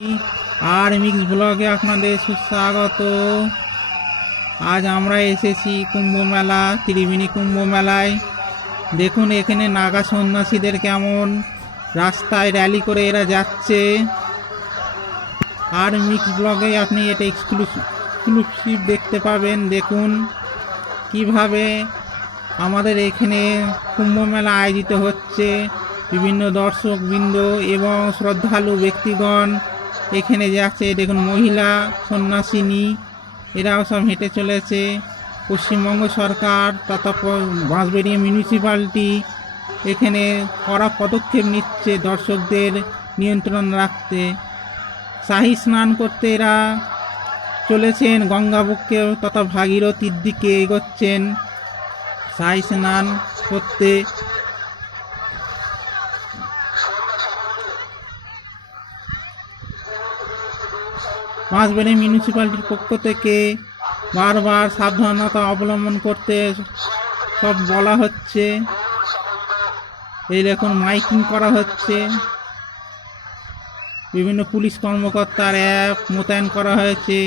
আর mix ব্লগে আপনাদের সুস্বাগত। আজ আমরা এসেছি কুম্ভ মেলা, ত্রিবেণী কুম্ভ মেলায়। দেখুন এখানে নাগা সন্ন্যাসীদের কেমন রাস্তায় র্যালি করে এরা যাচ্ছে। আর মিক্স ব্লগে আপনি এটা এক্সক্লুসিভ দেখতে পাবেন। দেখুন কিভাবে আমাদের এখানে কুম্ভ মেলা আয়োজিত হচ্ছে। বিভিন্ন দর্শকবৃন্দ এবং শ্রদ্ধালু ব্যক্তিগণ এখানে যাচ্ছে। দেখুন মহিলা সন্ন্যাসিনী এরাও সব হেঁটে চলেছে। পশ্চিমবঙ্গ সরকার তথা বাঁশবেড়িয়া মিউনিসিপ্যালিটি এখানে কড়া পদক্ষেপ নিচ্ছে দর্শকদের নিয়ন্ত্রণ রাখতে। শাহী স্নান করতে এরা চলেছেন গঙ্গাবক্ষে তথা ভাগীরথীর দিকে এগোচ্ছেন শাহী স্নান করতে। বাঁশবেড়িয়া মিউনিসিপ্যালিটির পক্ষ থেকে বারবার সাবধানতা অবলম্বন করতে সব বলা হচ্ছে। এই দেখুন মাইকিং করা হচ্ছে। বিভিন্ন পুলিশ কর্মকর্তার অ্যাপ মোতায়েন করা হয়েছে।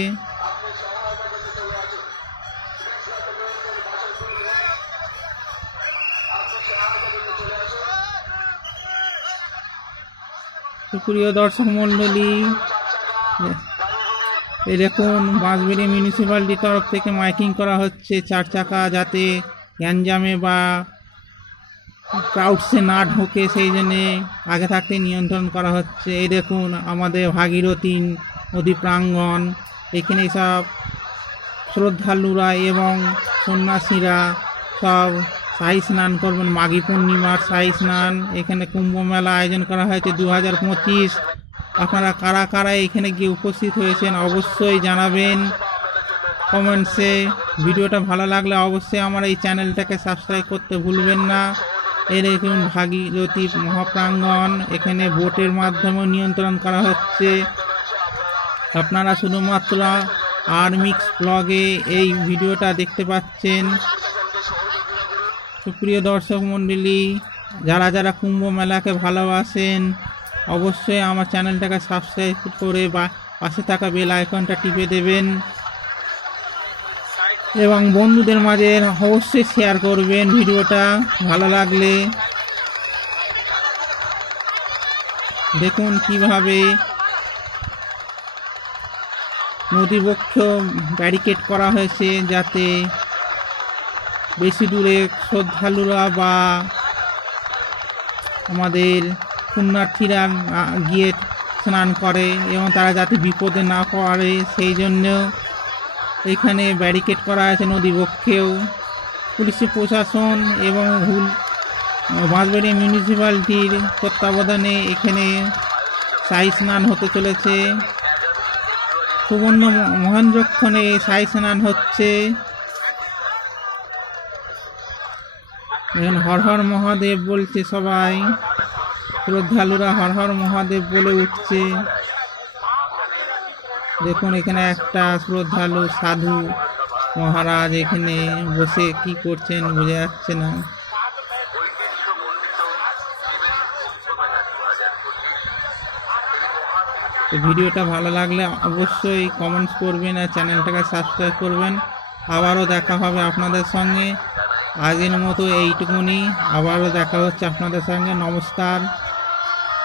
সুপ্রিয় দর্শক মণ্ডলী, এই দেখুন বাঁশবেড়িয়া মিউনিসিপ্যালিটির তরফ থেকে মাইকিং করা হচ্ছে চার চাকা যাতে গ্যাঞ্জামে বা ক্রাউডসে না ঢোকে, সেই জন্যে আগে থাকতে নিয়ন্ত্রণ করা হচ্ছে। এই দেখুন আমাদের ভাগীরথী নদী প্রাঙ্গণ, এখানে সব শ্রদ্ধালুরা এবং সন্ন্যাসীরা সব শাহী স্নান করবেন। মাঘী পূর্ণিমার শাহী স্নান এখানে কুম্ভ মেলা আয়োজন করা হয়েছে 2025। আপনারা কারা কারা এখানে গিয়ে উপস্থিত হয়েছেন অবশ্যই জানাবেন কমেন্টসে। ভিডিওটা ভালো লাগলে অবশ্যই আমার এই চ্যানেলটাকে সাবস্ক্রাইব করতে ভুলবেন না। এর দেখুন ভাগীরথী মহাপ্রাঙ্গণ, এখানে বোটের মাধ্যমে নিয়ন্ত্রণ করা হচ্ছে। আপনারা শুধুমাত্র আর মিক্স ব্লগে এই ভিডিওটা দেখতে পাচ্ছেন। সুপ্রিয় দর্শক মণ্ডলী, যারা যারা কুম্ভ মেলাকে ভালোবাসেন অবশ্যই আমার চ্যানেলটাকে সাবস্ক্রাইব করে বা পাশে থাকা বেল আইকনটা টিপে দেবেন এবং বন্ধুদের মাঝে অবশ্যই শেয়ার করবেন ভিডিওটা ভালো লাগলে। দেখুন কিভাবে নদীবক্ষ ব্যারিকেড করা হয়েছে যাতে বেশি দূরে শ্রদ্ধালুরা বা আমাদের পুণ্যার্থীরা গিয়ে স্নান করে এবং তারা যাতে বিপদে না পড়ে সেই জন্য এখানে ব্যারিকেড করা আছে নদীবক্ষেও। পুলিশ প্রশাসন এবং বাঁশবেড়িয়া মিউনিসিপ্যালিটির তত্ত্বাবধানে এখানে শাহী স্নান হতে চলেছে। সুবর্ণ মহেন্দ্রক্ষণে শাহী স্নান হচ্ছে। এখন হর হর মহাদেব বলছে সবাই, শ্রদ্ধালুরা হর হর মহাদেব বলে উঠছে। দেখুন এখানে একটা শ্রদ্ধালু সাধু মহারাজ এখানে বসে কি করছেন বোঝা যাচ্ছে না। তো ভিডিওটা ভালো লাগলে অবশ্যই কমেন্টস করবেন আর চ্যানেলটাকে সাবস্ক্রাইব করবেন। আবারও দেখা হবে আপনাদের সঙ্গে। আজকের মতো এইটুকুনি, আবারও দেখা হচ্ছে আপনাদের সঙ্গে। নমস্কার।